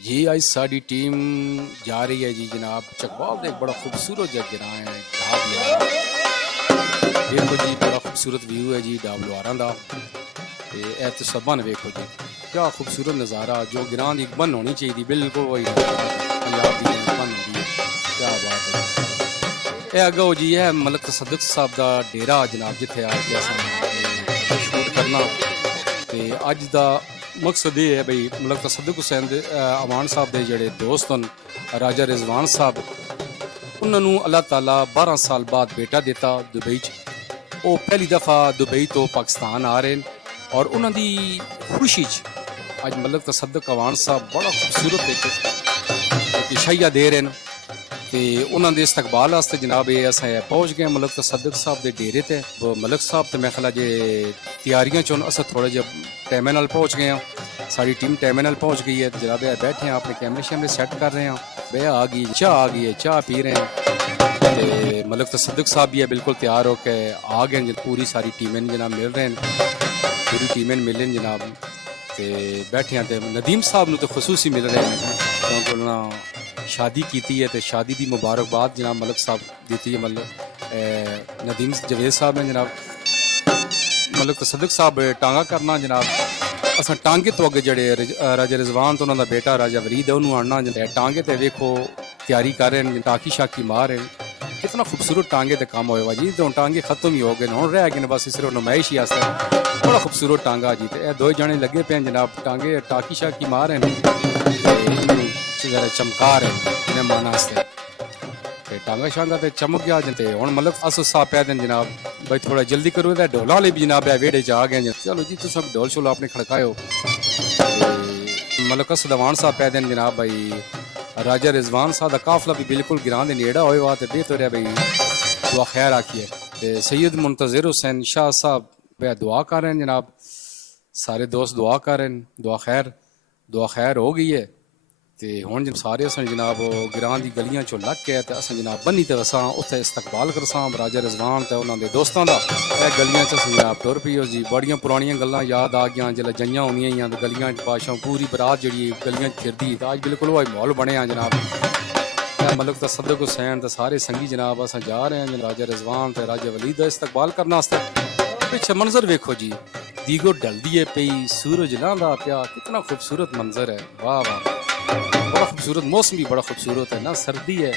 जी आज साड़ी टीम जा रही है जी जनाब चकवाल दे बड़ा खूबसूरत जगह गिरा है ढाब लुआरा देखो जी बड़ा खूबसूरत व्यू है जी ढाब लुआरा दा ते ए तो सबन देखो जी क्या खूबसूरत नज़ारा जो गिरां दी बन होनी चाहिए बिल्कुल वही पंजाब दी बन होंदी है क्या बात है ए अगो जी है मलक तसद्दुक साहब दा डेरा जनाब जिथे आज असां शूट करना ते अज दा मकसद ये है भाई मलक तसद्दुक हुसैन अमान साहब के जोड़े दोस्त हैं राजा रिजवान साहब उन्होंने अल्लाह ताला 12 साल बाद बेटा दिता दुबई वो पहली दफ़ा दुबई तो पाकिस्तान आ रहे हैं और उन्होंने खुशी अज मलक तसद्दुक अमान साहब बड़ा खूबसूरत एक शैया दे रहे हैं तो उन्होंने इस्तकबाल वास्ते जनाब ये अस पहुँच गए मलक तसद्दुक साहब के डेरे ते वो मलक साहब तो मैं ख्याल जे तैयारियां चो अस थोड़े जे टाइम नाल पहुँच गए हैं साड़ी टीम टाइम नाल पहुँच गई है जनाब बैठे हैं अपने कैमरे शैमरे सेट कर रहे हैं बे आ गई है चाह पी रहे हैं तो मलक तसद्दुक साहब भी है बिल्कुल तैयार होकर आ गए पूरी सारी टीमें जनाब मिल रहे हैं पूरी टीमें मिले जनाब तो बैठे हैं तो नदीम साहब तो खसूसी मिल रहे हैं क्योंकि उन्होंने शादी की है तो शादी की मुबारकबाद जनाब मलक साहब दी है मतलब नदीम जवेद साहब ने जनाब मलक तसद्दुक साहब टांगा करना जनाब अस टांगे तो अगे जड़े राजा रिजवान तो उन्होंने बेटा राजा वरीद है उन्होंने आना टांगे तो वेखो तैयारी कर रहे हैं टाकी शाकी मार रहे हैं कितना खूबसूरत टांगे तो काम होएगा जी तो टांगे खत्म ही हो गए हूँ रह गए बस सिर्फ नुमाइश ही आस्ते बड़ा खूबसूरत टांगा जी तो दो जने लगे पे जनाब टांगे टाकी शाकी मार रहे हैं जरा चमका रहे इन्हें माना ते टांगा शांगा ते चमक गया जते हुन मतलब अस सा पै दिन जनाब भाई थोड़ा जल्दी करो ते ढोला वाले भी जनाब वेड़े च आ गए चलो जी तुम सब ढोल शोल आपने खड़कायो मतलब कस दवान साहब पै दिन जनाब भाई राजा रिजवान साहब का काफला भी बिल्कुल गिरां दे नेड़ा होए वा ते बेहतर है भाई दुआ खैर आखिए ते सैयद मुंतजिर हुसैन शाह साहब पे दुआ कर रहे हैं जनाब सारे दोस्त दुआ कर रहे हैं दुआ खैर हो गई है तो हूँ जब सारे अस जनाब गिरां की गलियां चो लग के अस जनाब बनी तो असा उत्थे इस्तकबाल करसा राजा रिजवान तो उन्होंने दोस्तों का गलियां च जनाब तुर पी जी बड़िया पुरानियां गल्लां याद आ गई जिसलै जइयां होंदियां ही तो गलियां पाशां पूरी बरात जी गलियां फिरदी तो अज बिल्कुल वही माहौल बनया जनाब मलक तसद्दुक हुसैन तो सारे संगी जनाब अस जा रहे हैं राजा रिजवान तो राजा वलीद का इस्तकबाल करने पिछे मंजर वेखो जी दीगो ढलदी है पई सूरज लांदा पिया कितना खूबसूरत मंजर है वाह वाह बड़ा खूबसूरत मौसम भी बड़ा खूबसूरत है ना सर्दी है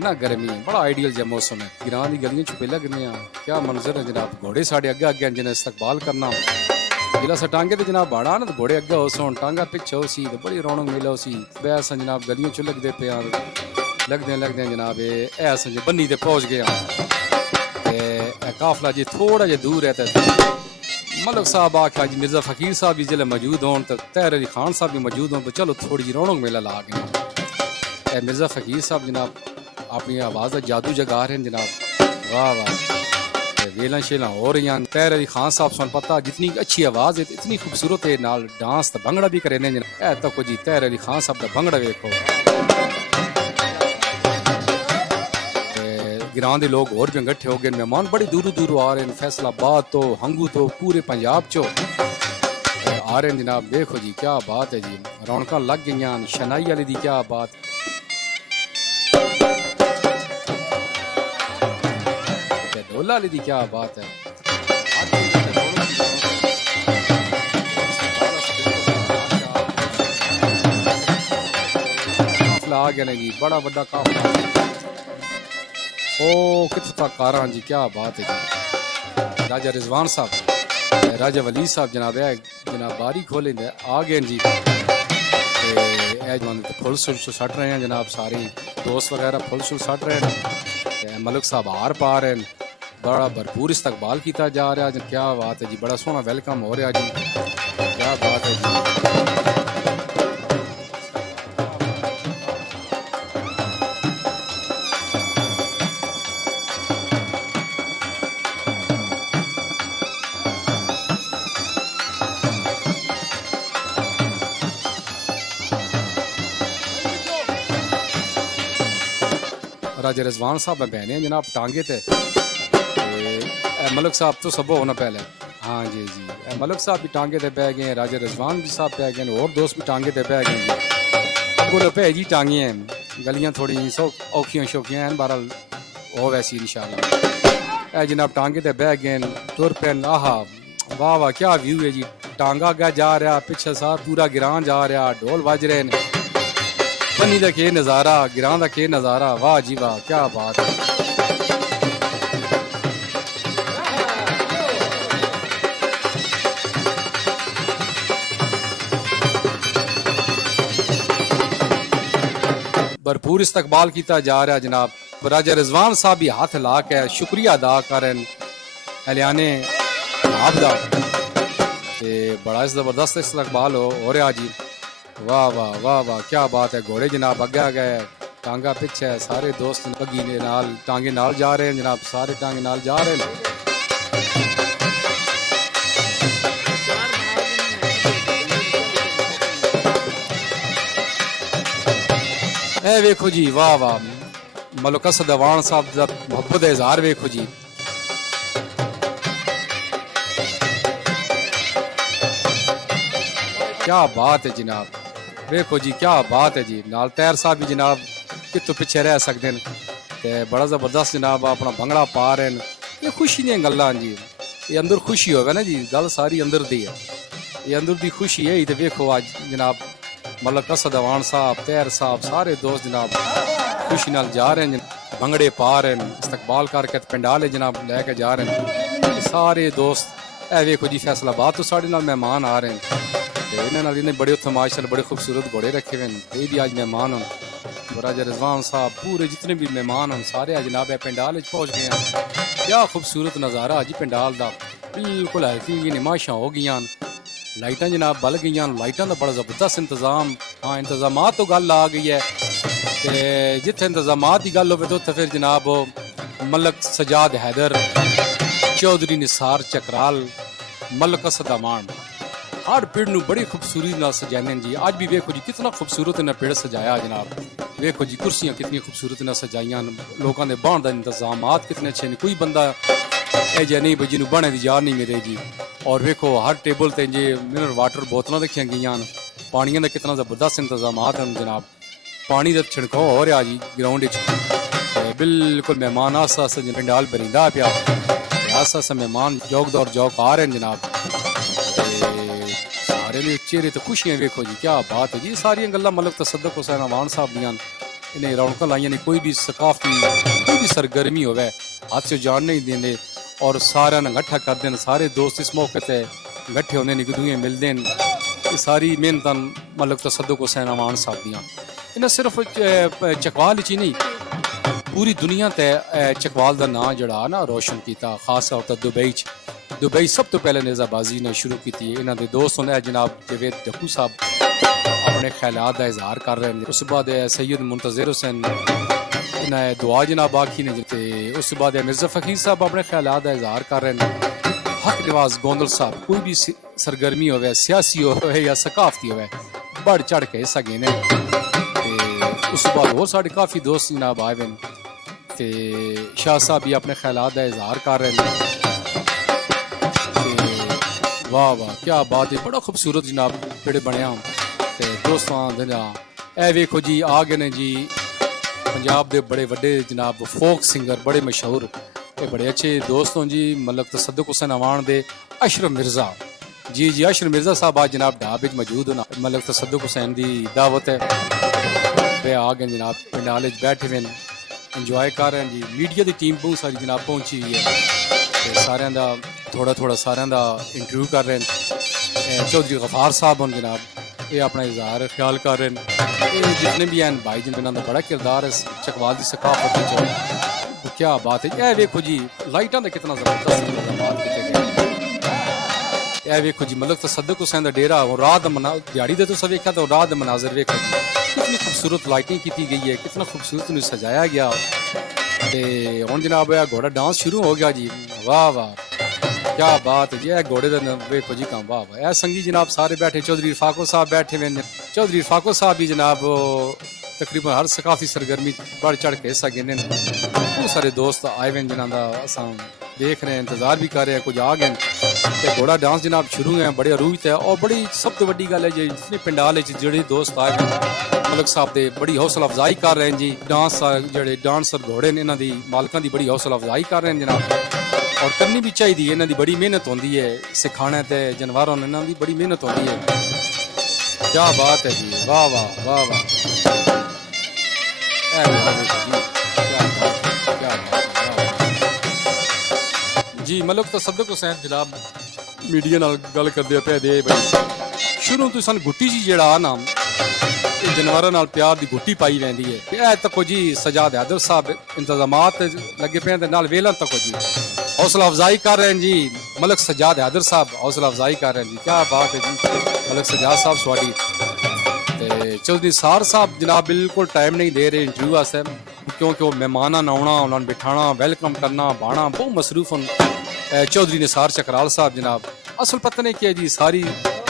ना गर्मी बड़ा आइडियल जहा मौसम है गिरां की गलियों च पे लगने क्या मंजर है जनाब घोड़े साढ़े अगे अगे जिन्हें इस्तकबाल करना जिला सा टांगे तो जनाब बाड़ा ना तो घोड़े अगे हो सोन टांगा पिछे हो सी तो बड़ी रौनक मिलो सी वैसा जनाब गलियों च लगते पे लगदे जनाब ऐसा जी बन्नी ते पहुँच गया काफला जी थोड़ा जहा दूर है तो मलक साहब आख्या जी मिर्जा फकीर साहब भी जिले मौजूद हों तो तैर अली खान साहब भी मौजूद हों तो चलो थोड़ी जी रौनक मेला ला गया मिर्जा फकीर साहब जनाब अपनी आवाज़ का जादू जगा रहे हैं जनाब वाह वाह वेला शेला हो रही हैं तैर अली खान साहब सुन पता जितनी अच्छी आवाज़ है इतनी खूबसूरत है नाल डांस तो भंगड़ा भी करे जनाब तक जी तैर अली खान साहब का भंगड़ा वेखो गिरां दे लोग और भी इकट्ठे हो गए मेहमान बड़ी दूरों दूरों आ रहे हैं फैसलाबाद तो हंगू तो पूरे पंजाब चो आ रहे हैं जनाब देखो जी क्या बात है जी रौनक लग गई शनाई वाली दी क्या बात ढोला वाली दी क्या बात है काफला आ गया जी बड़ा बड़ा काफला ओ कितों तक कारा जी क्या बात है जी राजा रिजवान साहब राजा वली साहब जनाब बारी खोले आ गए जी फुल शुल सट रहे हैं जनाब सारे दोस्त वगैरह फुल शुल सट रहे हैं मलक साहब हार पा रहे हैं बड़ा भरपूर इस्तकबाल किया जा रहा है क्या बात है जी बड़ा सोहना वेलकम हो रहा जी क्या बात है जी राजा रिजवान साहब में बहने जनाब टांगे थे मलक साहब तो सब होना पहले हाँ जी जी मलक साहब भी टांगे थे बह गए राजा रिजवान भी साहब बह गए और दोस्त भी टांगे थे बह गए गुल भे जी टांगियां गलियां थोड़ी औखियां शौखियां हैं बहरहाल हो वैसी इंशाल्लाह। ए जनाब टांगे ते बह गए तुर पे आहा वाह वाह क्या व्यू है जी। टांगा अग्गे जा रहा पिछे साहब पूरा गिरां जा रहा ढोल बज रहे हैं बनी का के नज़ारा गिरां का के नज़ारा वाह जी वाह क्या बात है। भरपूर इस्तकबाल किया जा रहा जनाब। राजा रिजवान साहब भी हाथ ला के शुक्रिया अदा करन हलियाने आपदा ते बड़ा जबरदस्त इस्तकबाल हो रहा जी। वाह वाह वाह वाह क्या बात है। घोड़े जनाब अगे गए टांगा पिछे सारे दोस्त बगी ने नाल टांगे नाल जा रहे हैं जनाब सारे टांगे नाल जा रहे हैं। ए वेखो जी वाह वाह मलिक असद अवान साहब का मुहब्बत इजहार वेखो जी। क्या बात है जनाब वेखो जी क्या बात है जी। नाल तैर साहब भी जनाब कितों पिछे रह सकते हैं ते बड़ा जबरदस्त जनाब अपना भंगड़ा पा रहे हैं। ये खुशी दी गल्लां जी ये अंदर खुशी होवे ना जी गल सारी अंदर दी है ये अंदर दी खुशी है। तो वेखो आज जनाब मलिक असद अवान साहब तैर साहब सारे दोस्त जनाब खुशी नाल जा रहे हैं भंगड़े पा रहे हैं इस्तकबाल करके पंडाल जनाब लैके जा रहे हैं सारे दोस्त। ए वेखो जी फैसलाबाद तो साढ़े नाल मेहमान आ रहे हैं इन्हें बड़े उत्थे माशाअल्लाह बड़े खूबसूरत घोड़े रखे हुए हैं ये भी आज मेहमान हैं। राजा रिजवान साहब पूरे जितने भी मेहमान हैं सारे जनाब पंडाल पहुँच गए हैं। क्या खूबसूरत नज़ारा जी पंडाल का बिल्कुल हल्की नुमाइशां हो गई लाइटां जनाब बल गई लाइटां का बड़ा जबरदस्त इंतजाम। हाँ इंतजामात तो गल आ गई है ते जिथे इंतजामात की गल हो तो फिर जनाब मलिक सजाद हैदर चौधरी निसार चकराल मलिक असद अवान हर पेड़ नू बड़ी खूबसूरती नाल सजाने जी। आज भी वेखो जी कितना खूबसूरत इन्हें पेड़ सजाया जनाब। वेखो जी कुर्सियां कितनी खूबसूरत नाल सजाइयां लोगों के बहन का इंतजामात कितने अच्छे ने कोई बंदा ए जे नहीं जिन्हों बहने की याद नहीं मिले जी। और वेखो हर टेबल ते जे मिनरल वाटर बोतल रखिया गई पानिया का कितना जबरदस्त इंतजामात हैं जनाब। पानी का छिड़काव हो रहा जी ग्राउंड बिल्कुल मेहमान आस्ता आस्ता पंडाल बरींदा पिया आस्ता आस्ता मेहमान जौक दौर जौक आ रहे हैं जनाब। चेहरे तो खुशियां वेखो जी क्या बात है जी। सारिया गल्लां मलिक तसद्दुक हुसैन अवान साहब दियां इन्हें रौनक लाइया ने कोई भी सकाफती कोई भी सरगर्मी होवे हाथ से जान नहीं देंगे और सारा ने इकट्ठा करते हैं सारे दोस्त इस मौके पर इकट्ठे होने एक दूए मिलते हैं। ये सारी मेहनत मलिक तसद्दुक हुसैन अवान साहब दियां इन्हें सिर्फ चकवाल ही नहीं पूरी दुनिया ते चकवाल का नाम जड़ा ना रोशन किया खास तौर पर दुबई सब तो पहले नेज़ाबाजी ने शुरू की थी। इन्हों के दोस्त होने जनाब जवेद डक्कू साहब अपने ख्यालात का इजहार कर रहे हैं। उस बाद सैयद मुंतज़िर हुसैन इन्हें दुआ जनाब आखी ने उस बाद मिर्ज़ा फ़कीर साहब अपने ख्यालात का इजहार कर रहे हैं। हक नवाज गोंदल साहब कोई भी सरगर्मी हो सियासी हो या सकाफती हो बढ़ चढ़ के हिस्सा घेने। उस बाद और साढ़े काफ़ी दोस्त जनाब आए हुए हैं शाह साहब भी अपने ख्यालात का इजहार कर रहे हैं। वाह वाह क्या बात है बड़ा खूबसूरत जनाब पेड़ बनया दोस्तों ए वेखो जी आ गए ने जी पंजाब के बड़े वड्डे जनाब फोक सिंगर बड़े मशहूर ये बड़े अच्छे दोस्तों जी मलिक तसद्दुक हुसैन अवान दे अशरफ मिर्जा जी जी अशरफ मिर्जा साहब आज जनाब ढाब मौजूद होना मलिक तसद्दुक हुसैन की दावत है वे आ गए जनाब पंडाल बैठे हुए इंजॉय कर रहे हैं जी। मीडिया की टीम बहुत सारी जनाब पहुंची हुई है सारे का थोड़ा थोड़ा सारे का इंटरव्यू कर रहे हैं। चौधरी गफार साहब हैं जनाब ये अपना इजहार ख्याल कर रहे हैं। ये जितने भी हैं भाई जिन्हों का बड़ा किरदार है चकवाल की सकाफत क्या बात है। यह वेखो जी लाइटा का कितना जबरदस्त इंतजाम किए गए। यह वेखो जी मलिक तसद्दुक हुसैन का डेरा रात दिहाड़ी दे तुम वेखा तो रात मनाजर वेखो जी कितनी खूबसूरत लाइटिंग की गई है कितना खूबसूरत सजाया गया। हुण जनाब घोड़ा डांस शुरू हो गया जी। वाह वाह क्या बात है जी। घोड़े का वेखो जी काम वाह वाह। संगी जनाब सारे बैठे चौधरी फाको साहब बैठे हुए चौधरी फाको साहब भी जनाब तकरीबन हर सकाफी सरगर्मी बढ़ चढ़ के हिस्सा गिने बहुत सारे दोस्त आए हुए जिन्हों का अस देख रहे हैं इंतजार भी कर रहे हैं कुछ आ गए ਤੇ ਘੋੜਾ ਡਾਂਸ ਜਨਾਬ ਸ਼ੁਰੂ ਹੈ ਬੜੇ ਅਰੂਜ ਤੇ ਔਰ ਬੜੀ ਸਭ ਤੋਂ ਵੱਡੀ ਗੱਲ ਹੈ ਜੀ ਜਿਸਨੇ ਪਿੰਡਾਲ ਵਿੱਚ ਜਿਹੜੇ ਦੋਸਤ ਆਏ ਨੇ ਮਲਕ ਸਾਹਿਬ ਦੇ ਬੜੀ ਹੌਸਲਾ ਅਫਜ਼ਾਈ ਕਰ ਰਹੇ ਨੇ ਜੀ ਡਾਂਸ ਜਿਹੜੇ ਡਾਂਸਰ ਘੋੜੇ ਨੇ ਇਹਨਾਂ ਦੀ ਮਾਲਕਾਂ ਦੀ ਬੜੀ ਹੌਸਲਾ ਅਫਜ਼ਾਈ ਕਰ ਰਹੇ ਨੇ ਜਨਾਬ ਔਰ ਕਰਨੀ ਵੀ ਚਾਹੀਦੀ ਹੈ ਇਹਨਾਂ ਦੀ ਬੜੀ ਮਿਹਨਤ ਹੁੰਦੀ ਹੈ ਸਿਖਾਣੇ ਤੇ ਜਾਨਵਰਾਂ ਨੂੰ ਇਹਨਾਂ ਦੀ ਬੜੀ ਮਿਹਨਤ ਹੁੰਦੀ ਹੈ ਕੀ ਬਾਤ ਹੈ ਜੀ ਵਾਹ ਵਾਹ ਵਾਹ ਵਾਹ ਜੀ ਮਲਕ ਤਸੱਦਕ ਹੁਸੈਨ ਜਨਾਬ ਮੀਡੀਆ ਨਾਲ ਗੱਲ ਕਰਦੇ ਪਏ ਦੇ ਬਈ ਸ਼ੁਰੂ ਤੋਂ ਸਾਨੂੰ ਗੁੱਟੀ ਜੀ ਜਿਹੜਾ ਨਾ ਇਹ ਜਾਨਵਰਾਂ ਨਾਲ ਪਿਆਰ ਦੀ ਗੁੱਟੀ ਪਾਈ ਰਹਿੰਦੀ ਹੈ ਇਹ ਤੱਕੋ ਜੀ ਸਜਾਦ ਹੈਦਰ ਸਾਹਿਬ ਇੰਤਜ਼ਾਮਾਤ ਲੱਗੇ ਪਏ ਤੇ ਨਾਲ ਵੇਲਾਂ ਤੱਕੋ ਜੀ ਹੌਸਲਾ ਅਫਜ਼ਾਈ ਕਰ ਰਹੇ ਨੇ ਜੀ ਮਲਕ ਸਜਾਦ ਹੈਦਰ ਸਾਹਿਬ ਹੌਸਲਾ ਅਫਜ਼ਾਈ ਕਰ ਰਹੇ ਨੇ ਜੀ ਕੀ ਬਾਤ ਹੈ ਜੀ ਮਲਕ ਸਜਾਦ ਸਾਹਿਬ ਸਵਾਡੀ ਤੇ ਚੌਧਰੀ ਸਾਰ ਸਾਹਿਬ ਜਨਾਬ ਬਿਲਕੁਲ ਟਾਈਮ ਨਹੀਂ ਦੇ ਰਹੇ ਇੰਟਰਵਿਊ ਵਾਸਤੇ ਕਿਉਂਕਿ ਉਹ ਮਹਿਮਾਨਾਂ ਨੂੰ ਆਉਣਾ ਉਹਨਾਂ ਨੂੰ ਬਿਠਾਣਾ ਵੈਲਕਮ ਕਰਨਾ ਬਾਣਾ ਬਹੁਤ ਮਸਰੂਫ ਹਨ ਚੌਧਰੀ ਨਿਸਾਰ ਚਕਰਾਲ ਸਾਹਿਬ ਜਨਾਬ ਅਸਲ ਪਤਾ ਨਹੀਂ ਕੀ ਹੈ ਜੀ ਸਾਰੀ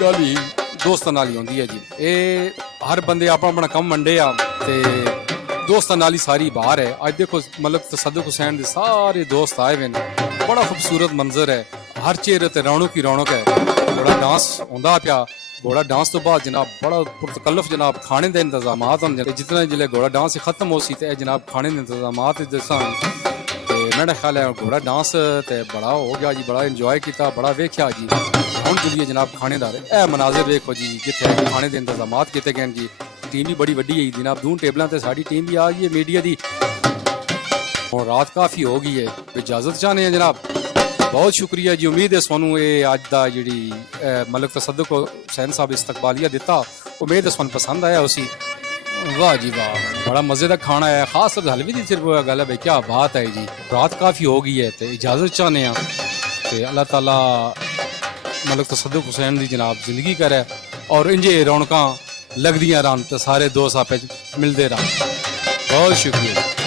ਗੱਲ ਹੀ ਦੋਸਤਾਂ ਨਾਲ ਹੀ ਹੁੰਦੀ ਹੈ ਜੀ ਇਹ ਹਰ ਬੰਦੇ ਆਪਣਾ ਆਪਣਾ ਕੰਮ ਵੰਡੇ ਆ ਤੇ ਦੋਸਤਾਂ ਨਾਲ ਹੀ ਸਾਰੀ ਬਾਹਰ ਹੈ ਅੱਜ ਦੇਖੋ ਮਲਕ ਤਸੱਦਕ ਹੁਸੈਨ ਦੇ ਸਾਰੇ ਦੋਸਤ ਆਏ ਹੋਏ ਨੇ ਬੜਾ ਖੂਬਸੂਰਤ ਮੰਜ਼ਰ ਹੈ ਹਰ ਚਿਹਰੇ ਤੇ ਰੌਣਕ ਹੀ ਰੌਣਕ ਹੈ ਬੜਾ ਡਾਂਸ ਹੁੰਦਾ ਪਿਆ घोड़ा डांस तो बाद जनाब बड़ा पुरतकल्लफ जनाब खाने के इंतजामात होंगे जितना जिले घोड़ा डांस खत्म हो सी ते जनाब खाने के इंतजामात दसा मेरा ख्याल है घोड़ा डांस ते बड़ा हो गया जी बड़ा इंजॉय किया बड़ा वेख्या जी हम जुलिए जनाब खानेदार ए मनाजिर वेखो जी जिथे खाने के इंतजामात किए गए जी टीम भी बड़ी वड्डी है जनाब दूं टेबलों से साड़ी टीम भी आ गई है मीडिया की और रात काफ़ी हो गई है इजाज़त चाहते हैं जनाब बहुत शुक्रिया जी उम्मीद है सोनू ये अज का जी मलक तसद्दुक हुसैन साहब इस्तकबालिया दिता उम्मीद है सोनू पसंद आया उसी वाह जी वाह बड़ा मज़े का खाना है खास तौर हलवे की सिर्फ गल है भाई क्या बात है जी रात काफ़ी हो गई है तो इजाज़त चाहते हैं तो अल्लाह ताला मलक तसद्दुक हुसैन की जनाब जिंदगी करे और इंजे रौनक लगदियां रहन तो सारे दोस्त आपस मिलते रहन बहुत शुक्रिया।